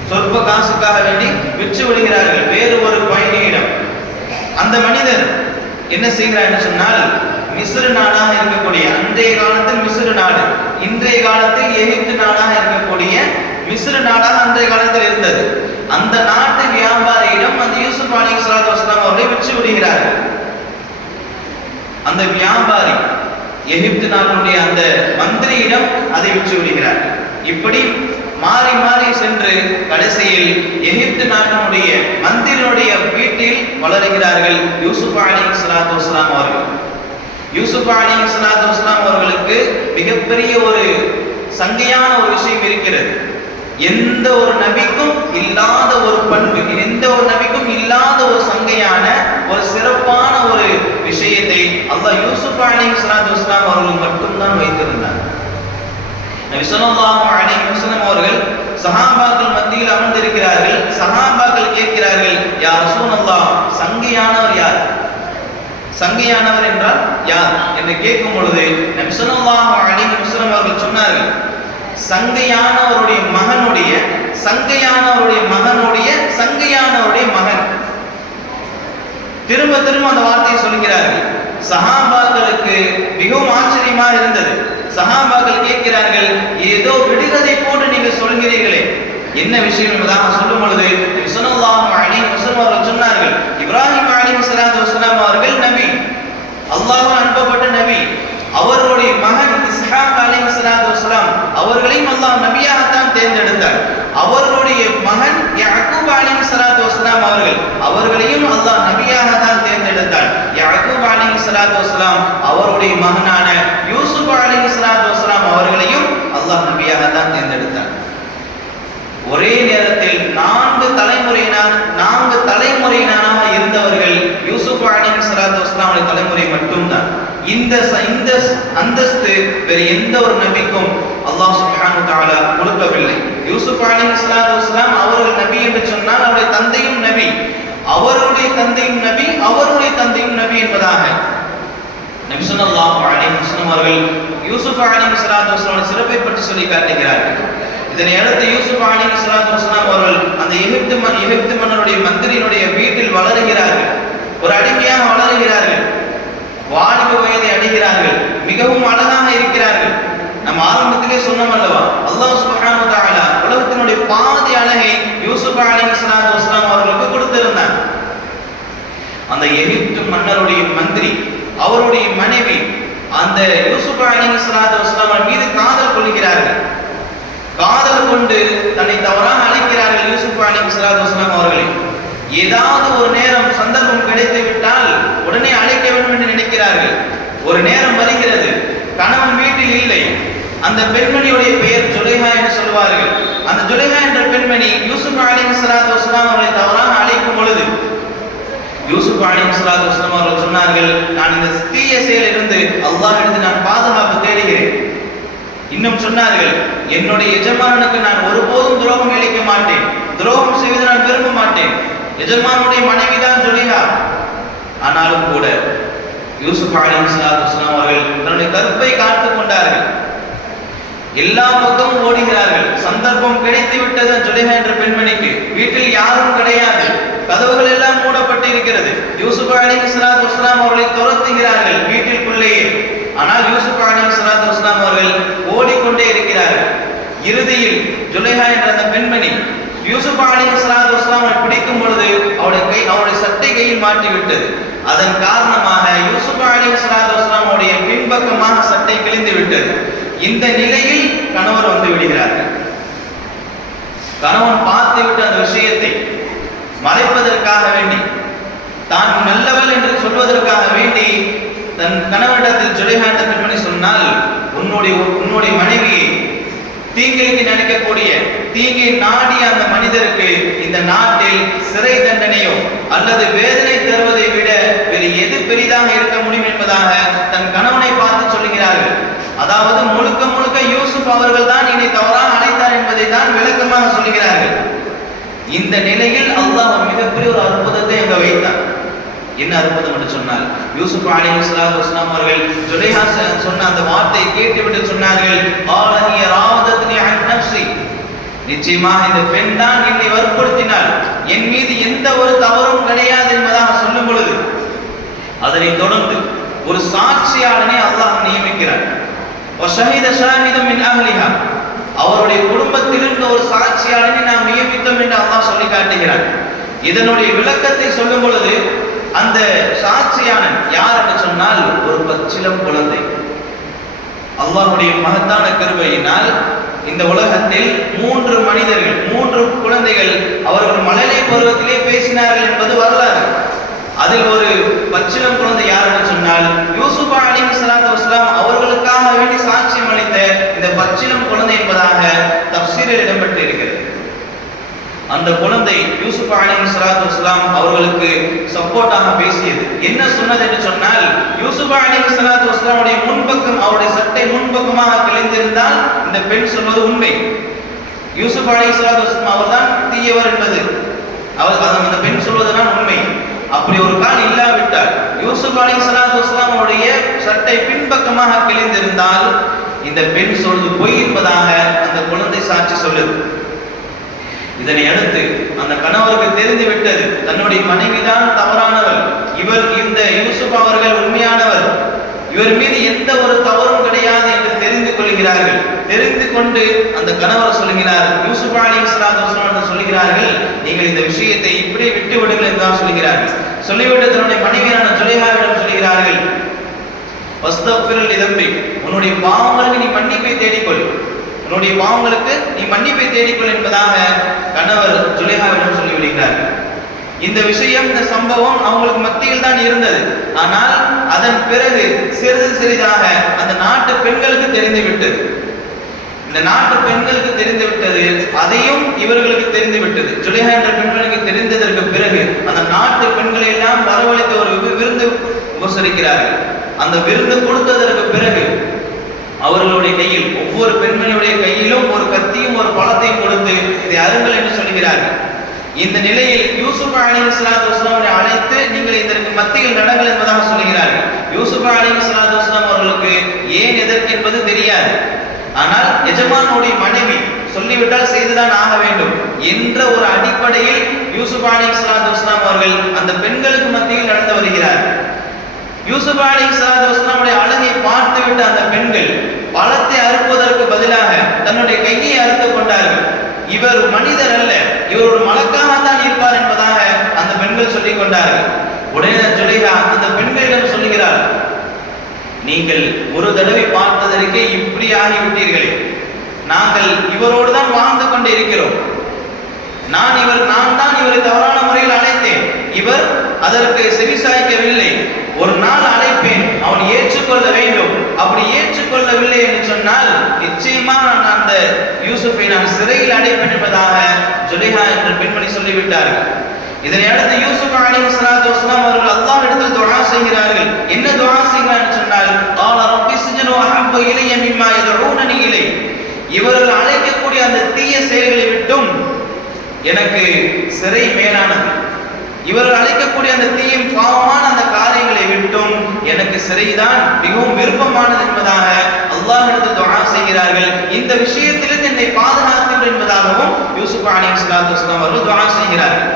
சொற்ப காசுக்காக வேண்டி விற்று விடுகிறார்கள் வேறு ஒரு பயணியிடம். அந்த மனிதர் என்ன செய்கிறார் என்று சொன்னால், மிஸ்ர் நாடாக இருக்கக்கூடிய, அன்றைய காலத்தில் மிஸ்ர் நாடு, இன்றைய காலத்தில் எகிப்து நாடாக இருக்கக்கூடிய மிஸ்ர் நாடாக அன்றைய காலத்தில் இருந்தது. அந்த நாட்டு வியாபாரியிடம் அந்த யூசுப் அலைஹிஸ்ஸலாத்து வஸ்ஸலாம் அவர்களை விற்று விடுகிறார்கள். அந்த வியாபாரி எகிப்து நாட்டுடைய அந்த மந்திரியிடம் அதை விற்று விடுகிறார்கள். இப்படி மாறி மாறி சென்று கடைசியில் எகிப்து நாட்டினுடைய மந்திரியுடைய வீட்டில் வளருகிறார்கள் யூசுப் அலைஹிஸ்ஸலாத்து வஸ்ஸலாம் அவர்கள். யூசுப் அலைஹிஸ்ஸலாத்து வஸ்ஸலாம் அவர்களுக்கு மிகப்பெரிய ஒரு சங்கையான ஒரு விஷயம் இருக்கிறது. எந்த ஒரு நபிக்கும் இல்லாத ஒரு பண்பு, எந்த ஒரு நபிக்கும் இல்லாத ஒரு சங்கையான ஒரு சிறப்பான ஒரு விஷயத்தை அல்லாஹ் யூசுப் அலைஹிஸ்ஸலாத்து வஸ்ஸலாம் அவர்கள் மட்டும்தான் வைத்திருந்தார். நபி ஸல்லல்லாஹு அலைஹி வஸல்லம் அவர்கள் சஹாபாக்கள் மத்தியில் அமர்ந்திருக்கிறார்கள். சஹாபாக்கள் கேட்கிறார்கள், யா ரசூலல்லாஹ், சங்கையானவர் யார்? சங்கையானவர் என்றால் யார் என்று கேட்கும் பொழுது நபி ஸல்லல்லாஹு அலைஹி வஸல்லம் அவர்கள் சொன்னார்கள், சங்கையானவருடைய மகனுடைய சங்கையானவருடைய மகனுடைய சங்கையானவருடைய மகன். திரும்ப திரும்ப அந்த வார்த்தையை சொல்கிறார்கள். சஹாபாக்களுக்கு மிகவும் ஆச்சரியமாக இருந்தது. சஹாபாக்கள் கேட்கிறார்கள், ஏதோ விடுகதை போன்று நீங்கள் சொல்கிறீர்களே, என்ன விஷயம் என்பதாக சொல்லும் பொழுது ஸல்லல்லாஹு அலைஹி வஸல்லம் அவர்கள் சொன்னார்கள், இப்ராஹிம் அலைஹிஸ்ஸலாத்து வஸ்ஸலாம் அவர்கள் நபி, அல்லாஹ் அனுப்பப்பட்ட நபி, அவர்களுடைய மகன் இஸ்ஹாக் அலைஹிஸ்ஸலாத்து வஸ்ஸலாம் அவர்களையும் அல்லாஹ் நபியாகத்தான் தேர்ந்தெடுத்தார். அவர்களுடைய மகன் யாக்கூப் அலைஹிஸ்ஸலாத்து வஸ்ஸலாம் அவர்களையும் அல்லாஹ் நபியாகத்தான் தேர்ந்தெடுத்தார். யாக்கூப் அலைஹிஸ்ஸலாத்து வஸ்ஸலாம் அவருடைய மகனான யூசுப் அலைஹிஸ்ஸலாத்து வஸ்ஸலாம் அவர்களையும் அல்லாஹ் நபியாகத்தான் தேர்ந்தெடுத்தார். இந்த அந்தஸ்து வேறு எந்த ஒரு நபிக்கும் அல்லாஹ் சுப்ஹானஹு வ தஆலா கொடுக்கவில்லை. யூசுப் அலைஹிஸ்ஸலாத்து வஸலாம் அவர்கள் நபி என்று சொன்னால் அவருடைய தந்தையும் நபி, அவருடைய தந்தையும் நபி, அவருடைய தந்தையும் நபி என்பதாக நபி ஸல்லல்லாஹு அலைஹி வஸல்லம் அவர்கள் யூசுப் அலைஹிஸ்ஸலாத்து வஸலாம் சிறப்பை பற்றி சொல்லி காட்டுகிறார்கள். இதனை அடுத்து யூசுப் அலைஹிஸ்ஸலாத்து வஸலாம் அவர்கள் அந்த எகிப்து மன்னருடைய மந்திரியினுடைய வீட்டில் வளருகிறார்கள். ஒரு அடிமையாக வளருகிறார்கள். வாலிப வயதை அடைகிறார்கள். மிகவும் அழகாக இருக்கிறார்கள். நம்ம ஆரம்பத்திலே சொன்னோம் அல்லவா, அல்லாஹ் சுப்ஹானஹு வ தஆலா உலகத்தினுடைய பாதி அழகை யூசுப் அலைஹிஸ்ஸலாத்து வஸலாம் அவர்களுக்கு கொடுத்திருந்தார். அந்த எகிப்து மன்னருடைய மந்திரி அவருடைய மனைவி அந்த யூசுப் அலைஹிஸ்ஸலாத்து வஸலாம் மீது காதல் கொள்கிறார்கள். காதல் கொண்டு தன்னை தவறாக அழைக்கிறார்கள் யூசுப் அலைஹிஸ்ஸலாத்து வஸலாம் அவர்களை. ஏதாவது ஒரு நேரம் சந்தர்ப்பம் கிடைத்து விட்டால் உடனே அழைக்க வேண்டும் என்று நினைக்கிறார்கள். ஒரு நேரம் வருகிறது, கணவன் வீட்டில் இல்லை. அந்த பெண்மணியுடைய பெயர் ஜுலைஹா என்று சொல்வார்கள். அந்த ஜுலைஹா என்ற பெண்மணி யூசுப் அலைஹிஸ்ஸலாத்து வஸலாம் அவர்களை தவறாக அழைக்கும் பொழுது யூசுப் அலைஹிஸ்ஸலாத்து வஸலாம் அவர்கள் சொன்னார்கள், நான் இந்த தீய செயலிலிருந்து அல்லாஹ்விடத்தில் நான் பாதுகாப்பு தேடுகிறேன். இன்னும் சொன்னார்கள், என்னுடைய எஜமானனுக்கு நான் ஒருபோதும் துரோகம் இழைக்க மாட்டேன், துரோகம் செய்வதை நான் விரும்ப மாட்டேன். எஜமானுடைய மனைவிதான் ஜுலைஹா. ஆனாலும் கூட யூசுப் அலைஹிஸ்ஸலாத்து வஸலாம் அவர்கள் தன்னுடைய கற்பை காத்துக் கொண்டார்கள். எல்லா பக்கமும் ஓடுகிறார்கள். சந்தர்ப்பம் கிடைத்து விட்டது ஜுலைஹா என்ற பெண்மணிக்கு. வீட்டில் யாரும் கிடையாது, கதவுகள் எல்லாம் மூடப்பட்டு இருக்கிறது. யூசுப் அலைஹிஸ்ஸலாத்து வஸலாம் அவர்களை துரத்துகிறார்கள் வீட்டிற்குள்ளேயே. ஆனால் யூசுப் அலைஹிஸ்ஸலாத்து வஸலாம் அவர்கள் ஓடிக்கொண்டே இருக்கிறார்கள். இறுதியில் ஜுலைஹா என்ற அந்த பெண்மணி யூசுப் அலைஹிஸ்ஸலாத்து வஸலாம் அவரை பிடிக்கும் பொழுது அவருடைய சட்டை கையில் மாட்டிவிட்டது. அதன் காரணமாக யூசுப் அலைஹிஸ்ஸலாத்து வஸலாம் அவருடைய பின்பக்கமாக சட்டை கிழிந்து விட்டது. இந்த நிலையில் கணவர் வந்து விடுகிறார்கள். கணவன் பார்த்துவிட்டு அந்த விஷயத்தை மறைப்பதற்காக வேண்டி, தான் நல்லவள் என்று சொல்வதற்காக வேண்டி தன் கணவனிடத்தில் ஜுலைஹா என்ற பெண்மணி சொன்னால், உன்னுடைய மனைவியை தீங்கிற்கு நினைக்கக்கூடிய தீங்கை நாடிய அந்த மனிதருக்கு இந்த நாட்டில் சிறை தண்டனையோ அல்லது வேதனை தருவதை விட வேறு எது பெரிதாக இருக்க முடியும் என்பதாக தன் கணவனை பார்த்து சொல்லுகிறார்கள். அதாவது முழுக்க முழுக்க யூசுப் அவர்கள் தான் என்னை தவறாக அழைத்தார் என்பதை தான் விளக்கமாக சொல்லுகிறார்கள். இந்த நிலையில் அல்லாஹ் மிகப்பெரிய ஒரு அற்புதத்தை அங்க வைத்தார். என்ன அற்புதம் என்று சொன்னால், யூசுப் அலைஹிஸ்ஸலாத்து வஸலாம் அவர்கள் ஜுலைஹா சொன்ன அந்த வார்த்தையை கேட்டுவிட்டு சொன்னார்கள், ஆலஹிய ராவதத்னி அன் நஃப்ஸி, நிச்சயமாக இந்த பெண் தான் என்னை வற்புறுத்தினாள், என் மீது எந்த ஒரு தவறும் கிடையாது என்பதாக சொல்லும் பொழுது அதனை தொடர்ந்து ஒரு சாட்சியாளனை அல்லாஹ் நியமிக்கிறார். வஷஹித ஷாஹிதும் மின் அஹ்லிஹா, அவருடைய குடும்பத்திலிருந்து ஒரு சாட்சியாளனை நாம் நியமித்தோம் என்று அல்லாஹ் சொல்லி காட்டுகிறார். இதனுடைய விளக்கத்தை சொல்லும் பொழுது அந்த சாட்சியாளன் யார் என்று சொன்னால் ஒரு பச்சிளம் குழந்தை. அல்லாஹ்வுடைய மகத்தான கிருபையினால் இந்த உலகத்தில் 3 மனிதர்கள் 3 குழந்தைகள் அவர்கள் மழலை பருவத்திலே பேசினார்கள் என்பது வரலாறு. அதில் ஒரு பச்சிளம் குழந்தை யார் என்று சொன்னால் யூசுப் அலைஹிஸ்ஸலாத்து வஸலாம் அவர்களுக்காக வேண்டி சாட்சியம் அளித்த இந்த பச்சிளம் குழந்தை என்பதாக தஃப்சீரில் இடம்பெற்று இருக்கிறது. அந்த குழந்தை யூசுப் அலைஹிஸ்ஸலாத்து வஸலாம் அவர்களுக்கு சப்போர்ட்டாக பேசியது. என்ன சொன்னது என்று சொன்னால், யூசுப் அலைஹிஸ்ஸலாத்து வஸலாமுடைய முன்பக்கம் அவருடைய சட்டை முன்பக்கமாக கிழிந்திருந்தால் இந்த பெண் சொல்வது உண்மை. யூசுப் அலைஹிஸ்ஸலாத்து வஸலாம் அவர்தான் தீயவர் என்பது அந்த பெண் சொல்வதுதான் உண்மை. அப்படி ஒரு கால் இல்லாவிட்டால் யூசுப் அலைஹிஸ்ஸலாத்து வஸலாம் அவருடைய சட்டை பின்பக்கமாக கிழிந்திருந்தால் இந்த பெண் சொல்வது பொய் என்பதாக அந்த குழந்தை சாட்சி சொல்லுது. இதனை அடுத்து அந்த கணவருக்கு தெரிந்து விட்டது, தன்னுடைய மனைவிதான் தவறானவர், இந்த யூசுப் அவர்கள் உண்மையானவர், இவர் மீது எந்த ஒரு தவறும் கிடையாது என்று தெரிந்து கொள்கிறார்கள். தெரிந்து கொண்டு அந்த கணவர் சொல்கிறார், யூசுப் அலைஹிஸ்ஸலாத்து வஸலாம் சொல்கிறார்கள், நீங்கள் இந்த விஷயத்தை இப்படி விட்டு விடுங்கள் என்று சொல்கிறார்கள். சொல்லிவிட்டு தன்னுடைய மனைவியான ஜுலைஹாவிடம் சொல்கிறார்கள், வஸ்தக்ஃபிர் லிதம்பிக், உன்னுடைய பாவங்களுக்கு நீ மன்னிப்பை தேடிக்கொள், உன்னுடைய பாவங்களுக்கு நீ மன்னிப்பை தேடிக்கொள் என்பதாக கணவர் ஜுலைஹாவிடம் சொல்லிவிடுகிறார்கள். இந்த விஷயம், இந்த சம்பவம் அவங்களுக்கு மத்தியில் தான் இருந்தது. ஆனால் அதன் பிறகு சிறிது சிறிதாக அந்த நாட்டு பெண்களுக்கு தெரிந்து விட்டது. இந்த நாட்டு பெண்களுக்கு தெரிந்து விட்டது, அதையும் இவர்களுக்கு தெரிந்து விட்டது. ஜுலைஹா என்ற பெண்களுக்கு தெரிந்ததற்கு பிறகு அந்த நாட்டு பெண்களை எல்லாம் வரவழைத்து ஒரு விருந்து உபசரிக்கிறார்கள். அந்த விருந்து கொடுத்ததற்கு பிறகு அவர்களுடைய கையில், ஒவ்வொரு பெண்மணியுடைய கையிலும் ஒரு கத்தியும் ஒரு பழத்தையும் கொடுத்து இதை அருங்கள் என்று சொல்கிறார்கள். இந்த நிலையில் யூசுப் அலைஹிஸ்ஸலாத்து வஸலாம் அழைத்து நீங்கள் இதற்கு மத்தியில் நடங்கள் என்பதாக சொல்கிறார்கள். யூசுப் அலைஹிஸ்ஸலாத்து வஸலாம் அவர்களுக்கு ஏன் எதற்கு என்பது தெரியாது. ஆனால் எஜமானுடைய மனைவி சொல்லிவிட்டால் செய்துதான் ஆக வேண்டும் என்ற ஒரு அடிப்படையில் யூசுப் அலைஹிஸ்ஸலாத்து வஸலாம் அவர்கள் அந்த பெண்களுக்கு மத்தியில் நடந்து வருகிறார்கள். யூசுப் அலைஹிஸ்ஸலாத்து வஸலாமுடைய அழகை பார்த்துவிட்ட அந்த பெண்கள் பழத்தை அறுப்பதற்கு பதிலாக தன்னுடைய கையை அறுத்துக் கொண்டார்கள். இவர் மனிதர் அல்ல, இவர் ஒரு மலக்காகத்தான் இருப்பார் என்பதாக அந்த பெண்கள் சொல்லிக் கொண்டார்கள். உடனே ஜுலைஹா அந்த பெண்களிடம் சொல்லுகிறார், நீங்கள் ஒரு தடவை பார்த்ததற்கே இப்படி ஆகிவிட்டீர்களே, நாங்கள் இவரோடு தான் வாழ்ந்து கொண்டு இருக்கிறோம். நான் தான் இவரை தவறான முறையில் அழைத்தேன், இவர் அதற்கு செவிசாய்க்கவில்லை. ஒரு நாள் அழைப்பேன், அவன் ஏற்றுக்கொள்ள வேண்டும். அப்படி ஏற்றுக்கொள்ளவில்லை என்று சொன்னால் நிச்சயமாக நான் அந்த யூசுஃபை நான் சிறையில் அடைப்பேன் என்பதாக ஜுலைஹா என்ற பெண்மணி சொல்லிவிட்டார்கள். இதனை அடுத்து யூசுப் அலைஹிஸ்ஸலாத்து வஸலாம் அவர்கள் அல்லாஹ்விடத்தில் துஆ செய்கிறார்கள். என்ன துஆ செய்கிறார்கள் சொன்னால், قال رب السجن احب الي مما يدعونني اليه. இவர்கள் அழைக்கக்கூடிய அந்த தீய செயல்களை விட்டும் எனக்கு சிறை மேலானது. இவர்கள் அழைக்கக்கூடிய அந்த தீயும் பாவமான அந்த காரியங்களை விட்டும் எனக்கு சிறைதான் மிகவும் விருப்பமானது என்பதாக அல்லாஹ்விடத்தில் துஆ செய்கிறார்கள். இந்த விஷயத்திலிருந்து என்னை பாதுகாத்து என்பதாகவும் யூசுப் அலைஹிஸ்ஸலாத்து வஸலாம் அவர்கள் துஆ செய்கிறார்கள்.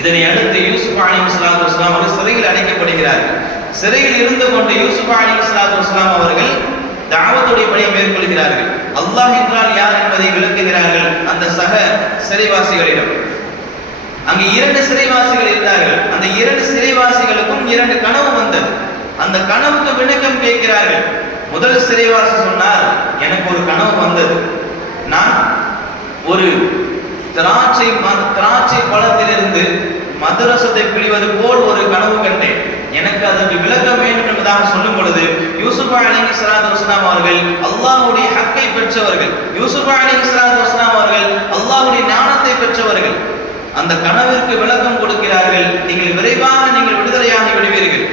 இதனை அடுத்து யூசுப் அலைஹிஸ்ஸலாத்து வஸலாம் அவர்கள் சிறையில் அடைக்கப்படுகிறார்கள். சிறையில் இருந்து கொண்டு யூசுப் அலைஹிஸ்ஸலாத்து வஸலாம் அவர்கள் தாவத்துடைய பணியை மேற்கொள்கிறார்கள். அல்லாஹ் என்றால் யார் என்பதை விளக்குகிறார்கள் அந்த சக சிறைவாசிகளிடம். அங்கு 2 சிறைவாசிகள் இருந்தார்கள். அந்த 2 சிறைவாசிகளுக்கும் 2 கனவு வந்தது. அந்த கனவுக்கு விளக்கம் கேட்கிறார்கள். முதல் சிறைவாசி சொன்னார், எனக்கு ஒரு கனவு வந்தது. நான் ஒரு திராட்சை பழத்திலிருந்து மதுரசத்தை பிழிவது போல் ஒரு கனவு கண்டேன். எனக்கு அதற்கு விளக்கம் வேண்டும் என்பதாக சொல்லும் பொழுது யூசுப் அலைஹிஸ்ஸலாத்து வஸலாம் அவர்கள் அல்லாஹ்வுடைய ஹக்கை பெற்றவர்கள். யூசுப் அலைஹிஸ்ஸலாத்து வஸலாம் அவர்கள் அல்லாஹ்வுடைய ஞானத்தை பெற்றவர்கள். அந்த கனவிற்கு விளக்கம் கொடுக்கிறார்கள். நீங்கள் விரைவாக விடுதலையாகி விடுவீர்கள்.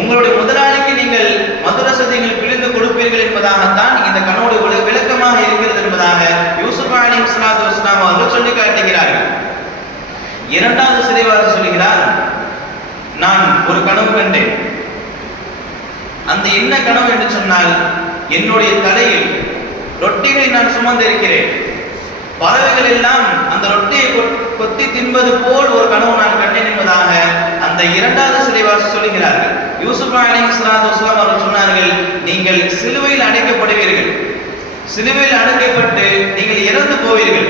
உங்களுடைய முதலாளிக்கு நீங்கள் மதுரசத்தை பிழிந்து கொடுப்பீர்கள் என்பதாகத்தான் இந்த கனவுடைய விளக்கமாக இருக்கிறது என்பதாக யூசுப் அலைஹிஸ்ஸலாத்து வஸலாம் அவர்கள் சொல்லி காட்டுகிறார்கள். இரண்டாவது சிறைவாசி சொல்கிறார், நான் ஒரு கனவு கண்டேன். அந்த என்ன கனவு என்று சொன்னால், என்னுடைய தலையில் ரொட்டிகளை நான் சுமந்திருக்கிறேன். பறவைகள் எல்லாம் அந்த ரொட்டியை கொத்தி தின்பது போல் ஒரு கனவு நான் கண்டேன் என்பதாக அந்த இரண்டாவது சிறைவாசி சொல்லுகிறார்கள். யூசுப் அலைஹிஸ்ஸலாத்து வஸலாம் அவர்கள் சொன்னார்கள், நீங்கள் சிலுவையில் அடைக்கப்படுவீர்கள். சிலுவையில் அடைக்கப்பட்டு நீங்கள் இறந்து போவீர்கள்.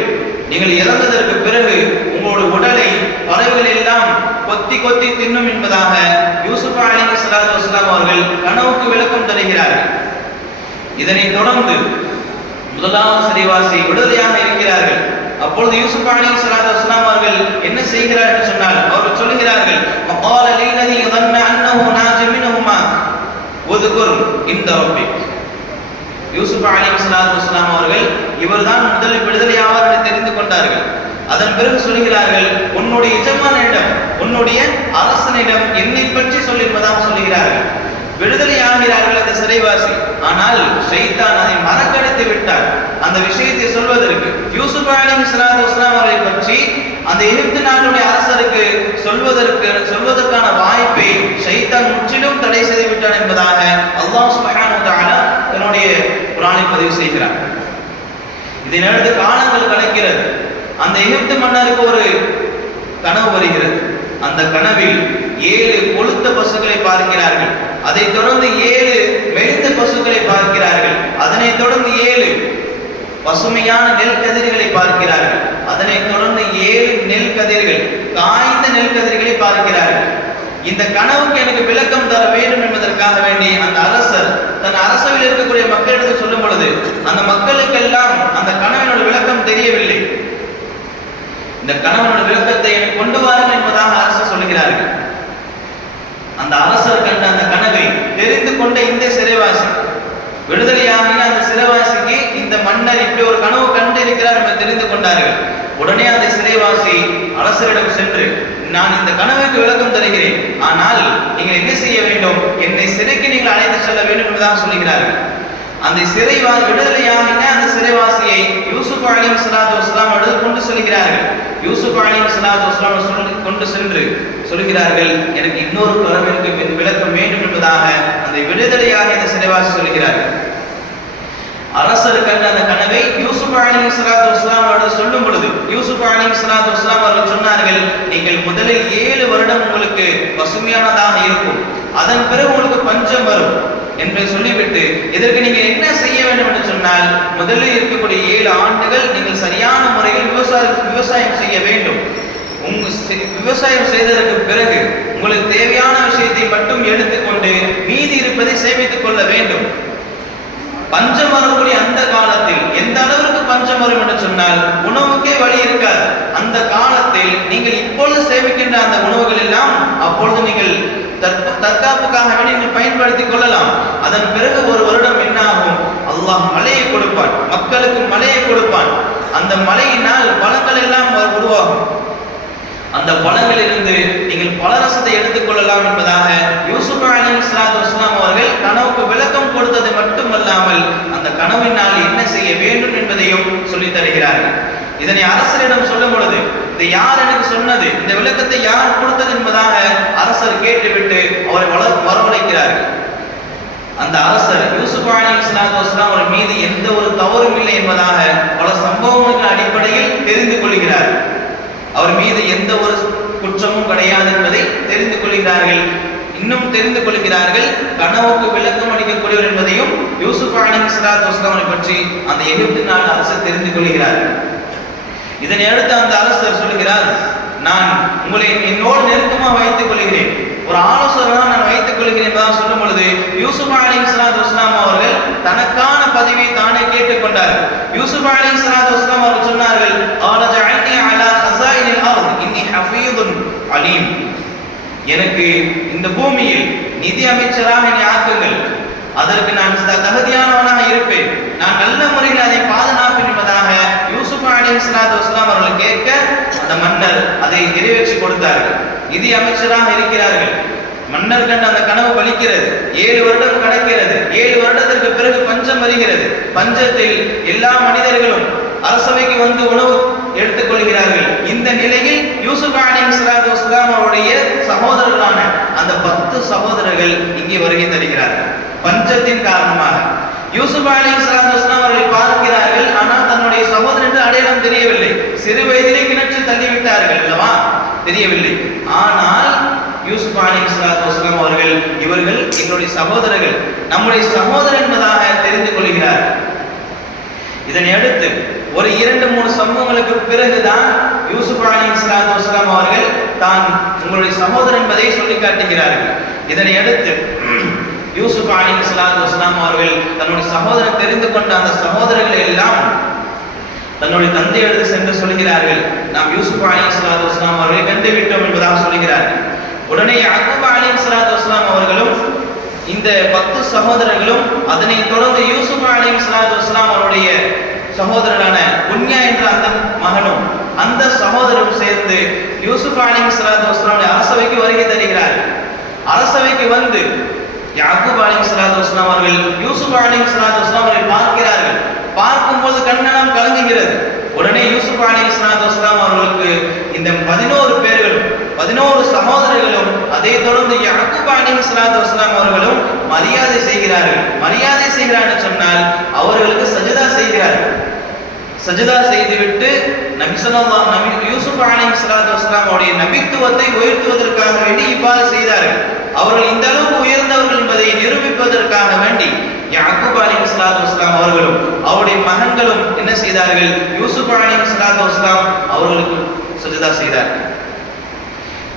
நீங்கள் இறந்ததற்கு பிறகு உங்களுடைய உடலை பறவைகள் எல்லாம் கொத்தி கொத்தி தின்னும் என்பதாக யூசுப் அலைஹிஸ்ஸலாத்து வஸலாம் அவர்கள் கனவுக்கு விளக்கம் தருகிறார்கள். இதனைத் தொடர்ந்து முதலாவது சிறைவாசி விடுதலையாக இருக்கிறார்கள். அப்பொழுது யூசுப் அலைஹிஸ்ஸலாத்து வஸலாம் அவர்கள் என்ன செய்கிறார்கள் என்று சொன்னால், அவர்கள் சொல்கிறார்கள், وقال للذي ظن انه ناج منهما اذكر عند ربك. யூசுப் அலைஹிஸ்ஸலாத்து வஸலாம் அவர்கள் இவர்தான் முதலில் விடுதலை ஆவார் என்று தெரிந்து கொண்டார்கள். அதன் பிறகு சொல்கிறார்கள், உன்னுடைய எஜமானிடம், உன்னுடைய அரசனிடம் என்னை பற்றி சொல்லியிருப்பதாக சொல்கிறார்கள். விடுதலை ஆகிறார்கள் அந்த சிறைவாசி. ஆனால் ஷைத்தான் அதை மறக்கடித்து விட்டார் அந்த விஷயத்தை சொல்வதற்கு. யூசுப் அலைஹிஸ்ஸலாத்து வஸலாம் அவரை பற்றி அந்த எகிப்து நாட்டுடைய அரசருக்கு சொல்வதற்கான வாய்ப்பை ஷைத்தான் முற்றிலும் தடை செய்து விட்டார் என்பதாக அல்லாஹ் சுப்ஹானஹு வ தஆலா தன்னுடைய குர்ஆனில் பதிவு செய்கிறார். இதனடுத்து காலங்கள் கடக்கிறது. அந்த எகிப்து மன்னருக்கு ஒரு கனவு வருகிறது. அந்த கனவில் 7 கொழுத்த பசுக்களை பார்க்கிறார்கள். அதைத் தொடர்ந்து 7 மெலிந்த பசுக்களை பார்க்கிறார்கள். அதனைத் தொடர்ந்து 7 பசுமையான நெல் கதிர்களை பார்க்கிறார்கள். அதனைத் தொடர்ந்து 7 நெல் கதிர்கள், காய்ந்த நெல் கதிர்களை பார்க்கிறார்கள். இந்த கனவுக்கு எனக்கு விளக்கம் தர வேண்டும் என்பதற்காக வேண்டி அந்த அரசர் தன் அரசவையில் இருக்கக்கூடிய மக்களிடத்தில் சொல்லும் பொழுது அந்த மக்களுக்கெல்லாம் அந்த கனவினோட விளக்கம் தெரியவில்லை. இந்த கனவனோட விளக்கத்தை எனக்கு கொண்டு வாருங்கள் என்பதாக அரசர் சொல்லுகிறார்கள். அந்த அரசர் கண்ட அந்த கனவை தெரிந்து கொண்ட இந்த சிறைவாசி, விடுதலையாகிய அந்த சிறைவாசிக்கு இந்த மன்னர் இப்படி ஒரு கனவு கண்டு இருக்கிறார் என்று தெரிந்து கொண்டார்கள். உடனே அந்த சிறைவாசி அரசரிடம் சென்று, நான் இந்த கனவுக்கு விளக்கம் தருகிறேன், ஆனால் நீங்கள் என்ன செய்ய வேண்டும், என்னை சிறைக்கு நீங்கள் அழைத்து செல்ல வேண்டும் என்பதாக சொல்லுகிறார்கள். அந்த விடுதலையாகின அந்த சிறைவாசியை யூசுப் அலைஹிஸ்ஸலாத்து வஸ்ஸலாம் அவர்கள் கொண்டு செல்கிறார்கள். யூசுப் அலைஹிஸ்ஸலாத்து வஸ்ஸலாம் கொண்டு சென்று சொல்கிறார்கள், எனக்கு இன்னொரு கனவிற்கு விளக்கம் வேண்டும் என்பதாக அந்த விடுதலையாகிய அந்த சிறைவாசி சொல்கிறார்கள். அரசர் கண்ட அந்த கனவை யூசுப் அலைஹிஸ்ஸலாத்து வஸ்ஸலாம் அவர்கள் சொல்லும் பொழுது யூசுப் அலைஹிஸ்ஸலாத்து வஸ்ஸலாம் அவர்கள் சொன்னார்கள், நீங்கள் முதலில் 7 வருடம் உங்களுக்கு பசுமையானதாக இருக்கும், அதன் பிறகு உங்களுக்கு பஞ்சம் வரும் என்று சொல்லிவிட்டு, இதற்கு நீங்கள் என்ன செய்ய வேண்டும் என்று சொன்னால், முதலில் இருக்கக்கூடிய 7 ஆண்டுகள் நீங்கள் சரியான முறையில் விவசாயம் செய்ய வேண்டும். விவசாயம் செய்ததற்கு பிறகு உங்களுக்கு தேவையான விஷயத்தை மட்டும் எடுத்துக்கொண்டு மீதி இருப்பதை சேமித்துக் கொள்ள வேண்டும். பஞ்சம் வரக்கூடிய அந்த காலத்தில் எந்த அளவிற்கு பஞ்சம் வரும் என்று சொன்னால் உணவுக்கே வழி இருக்காது. அந்த காலத்தில் நீங்கள் இப்பொழுது சேமிக்கின்ற அந்த உணவுகள் எல்லாம் அப்பொழுது நீங்கள் தற்காப்புக்காக நீங்கள் பயன்படுத்திக் கொள்ளலாம். அதன் பிறகு ஒரு வருடம் என்ன ஆகும், அல்லாஹ் மழையை கொடுப்பான், மக்களுக்கு மழையை கொடுப்பான். அந்த மழையினால் பழங்கள் எல்லாம் உருவாகும். அந்த பழங்களிலிருந்து நீங்கள் பலரசத்தை எடுத்துக் கொள்ளலாம் என்பதாக யூசுப் அலைஹிஸ்ஸலாத்து வஸ்ஸலாம் அவர்கள் கனவுக்கு விளக்கம் கொடுத்தது மட்டுமல்லாமல் அந்த கனவினால் என்ன செய்ய வேண்டும் என்பதையும் சொல்லி தருகிறார்கள். இதனை அரசரிடம் சொல்லும் பொழுது, இது யார் எனக்கு சொன்னது, இந்த விளக்கத்தை யார் கொடுத்தது என்பதாக அரசர் கேட்டுவிட்டு அவரை வரவழைக்கிறார்கள். அந்த அரசர் யூசுப் அலைஹிஸ்ஸலாத்து வஸ்ஸலாம் அவர்கள் மீது எந்த ஒரு தவறும் இல்லை என்பதாக பல சம்பவங்களின் அடிப்படையில் தெரிந்து கொள்கிறார். அவர் மீது எந்த ஒரு குற்றமும் கிடையாது என்பதை தெரிந்து கொள்கிறார்கள். இன்னும் தெரிந்து கொள்கிறார்கள், கனவுக்கு விளக்கம் அளிக்கக்கூடியவர் என்பதையும் யூசுப் அலைஹிஸ்ஸலாத்து வஸ்ஸலாம் பற்றி அந்த எகிப்து நாடு அரசர் தெரிந்து கொள்கிறார்கள். இதனை அடுத்து அந்த அரசர் சொல்கிறார், நான் உங்களை என்னோடு நெருக்கமாக வைத்துக் கொள்கிறேன், ஒரு ஆலோசகராக நான் வைத்துக் கொள்கிறேன் என்பதாக சொல்லும் பொழுது யூசுப் அலைஹிஸ்ஸலாத்து வஸ்ஸலாம் அவர்கள் தனக்கான பதவியை தானே கேட்டுக்கொண்டார்கள். யூசுப் அலைஹிஸ்ஸலாத்து வஸ்ஸலாம் அவர்கள் சொன்னார்கள், அலீம், எனக்கு இந்த பூமியில் நிதி அமைச்சராக என்னை ஆக்குங்கள், அதற்கு நான் தகுதியானவனாக இருப்பேன், நான் நல்ல முறையில் அதை பாதுகாப்பேன் என்பதாக யூசுப் அலைஹிஸ்ஸலாத்து வஸ்ஸலாம் அவர்கள் கேட்க அந்த மன்னர் அதை நிறைவேற்றி கொடுத்தார்கள். நிதி அமைச்சராக இருக்கிறார்கள். மன்னர் கண்ட அந்த கனவு பலிக்கிறது. 7 வருடம் கடக்கிறது. 7 வருடத்திற்கு பிறகு பஞ்சம் வருகிறது. பஞ்சத்தில் எல்லா மனிதர்களும் அரசவைக்கு வந்து உணவு எடுத்துக் கொள்கிறார்கள். இந்த நிலையில் யூசுப் அலைஹிஸ்ஸலாத்து வஸ்ஸலாம் அவருடைய சகோதரர்களான அந்த 10 சகோதரர்கள் இங்கே வருகை தருகிறார்கள். பஞ்சத்தின் காரணமாக யூசுப் அலைஹிஸ்ஸலாத்து வஸ்ஸலாம் அவர்களை பார்க்கிறார்கள். ஆனால் தன்னுடைய சகோதரன் என்று அடையாளம் தெரியவில்லை. சிறு வயதிலே கிணற்றில் தள்ளிவிட்டார்கள் அல்லவா, தெரியவில்லை. ஆனால் யூசுப் அலைஹிஸ்ஸலாத்து வஸ்ஸலாம் அவர்கள் இவர்கள் எங்களுடைய சகோதரர்கள், நம்முடைய சகோதரர் என்பதாக தெரிந்து கொள்கிறார்கள். இதனை அடுத்து ஒரு 2-3 சம்பவங்களுக்கு பிறகுதான் யூசுப் அலைஹிஸ்ஸலாத்து வஸ்ஸலாம் அவர்கள் தான் உங்களுடைய சகோதரர் என்பதை சொல்லி காட்டுகிறார்கள். இதனை அடுத்து யூசுப் அலைஹிஸ்ஸலாத்து வஸ்ஸலாம் அவர்கள் தன்னுடைய சகோதரன் தெரிந்து கொண்ட அந்த சகோதரர்களை எல்லாம் தன்னுடைய தந்தை எடுத்து சென்று சொல்கிறார்கள், நாம் யூசுப் அலைஹிஸ்ஸலாத்து வஸ்ஸலாம் அவர்களை கண்டு விட்டோம் என்பதாக சொல்கிறார்கள். உடனே யாக்கூப் அலைஹிஸ்ஸலாத்து வஸ்ஸலாம் அவர்களும் இந்த 10 சகோதரர்களும் அதனை தொடர்ந்து யூசுப் அலைஹிஸ்ஸலாத்து வஸ்ஸலாம் அவருடைய சகோதரரான புன்யா என்ற அந்த மகனும் அந்த சகோதரரும் சேர்ந்து யூசுப் அலைஹிஸ்ஸலாத்து வஸ்ஸலாம் அரசவைக்கு வருகை தருகிறார்கள். அரசவைக்கு வந்து யாக்கூப் அலைஹிஸ்ஸலாத்து வஸ்ஸலாம் அவர்கள் யூசுப் அலைஹிஸ்ஸலாத்து வஸ்ஸலாம் அவர்களை பார்க்கிறார்கள். பார்க்கும்போது கண்ணெல்லாம் கலங்குகிறது. உடனே யூசுப் அலைஹிஸ்ஸலாத்து வஸ்ஸலாம் அவர்களுக்கு இந்த 11 பேர்களும் 11 சகோதரர்களும் அதை தொடர்ந்து யாக்கூப் அலைஹிஸ்ஸலாத்து வஸ்ஸலாம் அவர்களும் மரியாதை செய்கிறார்கள். மரியாதை செய்கிறார்கள் சொன்னால் அவர்களுக்கு சஜதா செய்கிறார்கள். சஜதா செய்துவிட்டு யூசுப் அலைஹிஸ்ஸலாத்து வஸ்ஸலாம் அவருடைய நபித்துவத்தை உயர்த்துவதற்காக வேண்டி இவ்வாறு செய்தார்கள். அவர்கள் இந்த அளவுக்கு உயர்ந்தவர்கள் என்பதை நிரூபிப்பதற்காக வேண்டி யாக்கூப் அலைஹிஸ்ஸலாத்து வஸ்ஸலாம் அவர்களும் அவருடைய மகன்களும் என்ன செய்தார்கள், யூசுப் அலைஹிஸ்ஸலாத்து வஸ்ஸலாம் அவர்களுக்கு சஜதா செய்தார்கள்.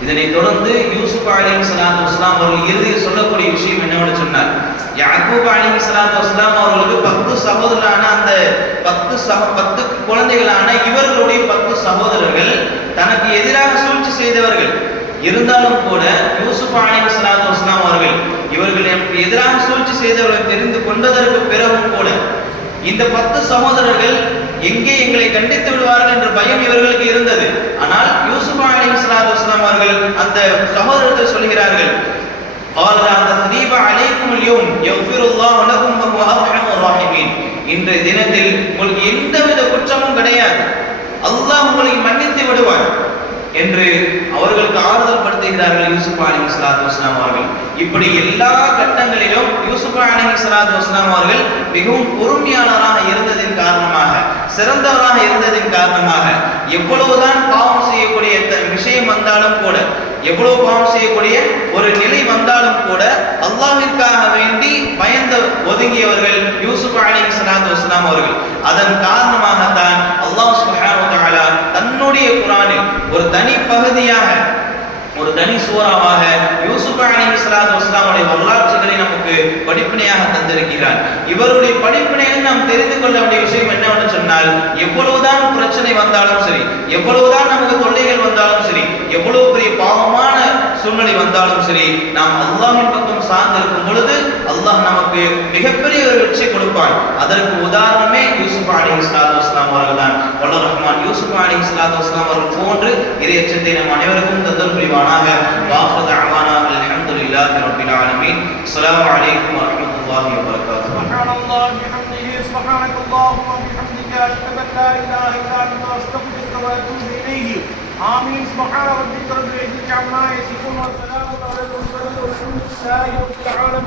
இதனை தொடர்ந்து யூசுப் அலைஹிஸ்ஸலாத்து வஸ்ஸலாம் அவர்கள் இறுதியில் சொல்லக்கூடிய விஷயம் என்னவென்று சொன்னார், யாக்கூப் அலைஹிஸ்ஸலாத்து வஸ்ஸலாம் அவர்களுக்கு 10 சகோதரரான அந்த 10 குழந்தைகளான இவர்களுடைய 10 சகோதரர்கள் தனக்கு எதிராக சூழ்ச்சி செய்தவர்கள். இருந்தாலும் கூட யூசுப் அலைஹிஸ்ஸலாத்து வஸ்ஸலாம் அவர்கள் இவர்கள் எதிராக சூழ்ச்சி செய்தவர்களை தெரிந்து கொண்டதற்கு பிறகும் கூட இந்த 10 சகோதரர்கள் எங்கே எங்களை கண்டித்து விடுவார்கள் என்ற பயம் இவர்களுக்கு இருந்தது. ஆனால் யூசுப் அலைஹிஸ்ஸலாத்து வஸலாம் அவர்கள் அந்த சகோதரர்கள் சொல்கிறார்கள், இன்றைய தினத்தில் உங்களுக்கு எந்தவித குற்றமும் கிடையாது, அல்லாஹ் உங்களை மன்னித்து விடுவார் என்று அவர்களுக்கு ஆறுதல் படுத்துகிறார்கள் யூசுப் அலைஹிஸ்ஸலாத்து வஸலாம் அவர்கள். இப்படி எல்லா கட்டங்களிலும் யூசுப் அலைஹிஸ்ஸலாத்து வஸலாம் அவர்கள் மிகவும் பொறுமையாளராக இருந்ததின் காரணமாக, சிறந்தவராக இருந்ததின் காரணமாக, எவ்வளவுதான் பாவம் செய்யக்கூடிய விஷயம் வந்தாலும் கூட, எவ்வளவு பாவம் செய்யக்கூடிய ஒரு நிலை வந்தாலும் கூட அல்லாஹ்விற்காக வேண்டி பயந்து ஒதுங்கியவர்கள் யூசுப் அலைஹிஸ்ஸலாத்து வஸலாம் அவர்கள். அதன் காரணமாகத்தான் அல்லாஹ் சுப்ஹானஹு வ தஆலா தன்னுடைய குர்ஆனில் ஒரு தனி பகுதியாக, ஒரு தனி சூறாவாக யூசுப் அலைஹிஸ்ஸலாத்து வஸலாமுடைய வரலாற்றுகளை நமக்கு படிப்பினையாக தந்திருக்கிறார். இவருடைய படிப்பினையில் நாம் தெரிந்து கொள்ள வேண்டிய விஷயம் என்னவென்று சொன்னால், எவ்வளவுதான் பிரச்சனை வந்தாலும் சரி, எவ்வளவுதான் நமக்கு தொல்லைகள் வந்தாலும் சரி, எவ்வளவு பெரிய பாவமான சூழ்நிலை வந்தாலும் சரி, நாம் அல்லாஹ்வின் பக்கம் சார்ந்திருக்கும் பொழுது அல்லாஹ் நமக்கு மிகப்பெரிய ஒரு வெற்றி கொடுப்பான். அதற்கு உதாரணமே யூசுப் அலைஹிஸ்ஸலாத்து வஸலாம் அவர்கள் தான். வல்லர் ரஹ்மான் யூசுப் அலைஹிஸ்ஸலாத்து வஸலாம் அவர்கள் போன்று இறையச்சத்தை நம் அனைவருக்கும் தந்தல் புரிவானாக. வாஹிரு தஅவானா அல்ஹம்துலில்லாஹி ரப்பில் ஆலமீன். அஸ்ஸலாமு அலைக்கும் வரஹ்மத்துல்லாஹி வபரகாத்துஹு. சுப்ஹானல்லாஹி வபிஹம்திஹி சுப்ஹானக்கல்லாஹும்ம வபிஹம்திக அஷ்ஹது அன் லா இலாஹா இல்லா அன்த அஸ்தக்ஃபிருக வ அத்தூபு இலைஹி. ஆமீன். சுப்ஹான ரப்பிக ரப்பில் இஸ்ஸத்தி அம்மா யசிஃபூன் வ ஸலாமுன் அலல் முர்ஸலீன் வல்ஹம்துலில்லாஹி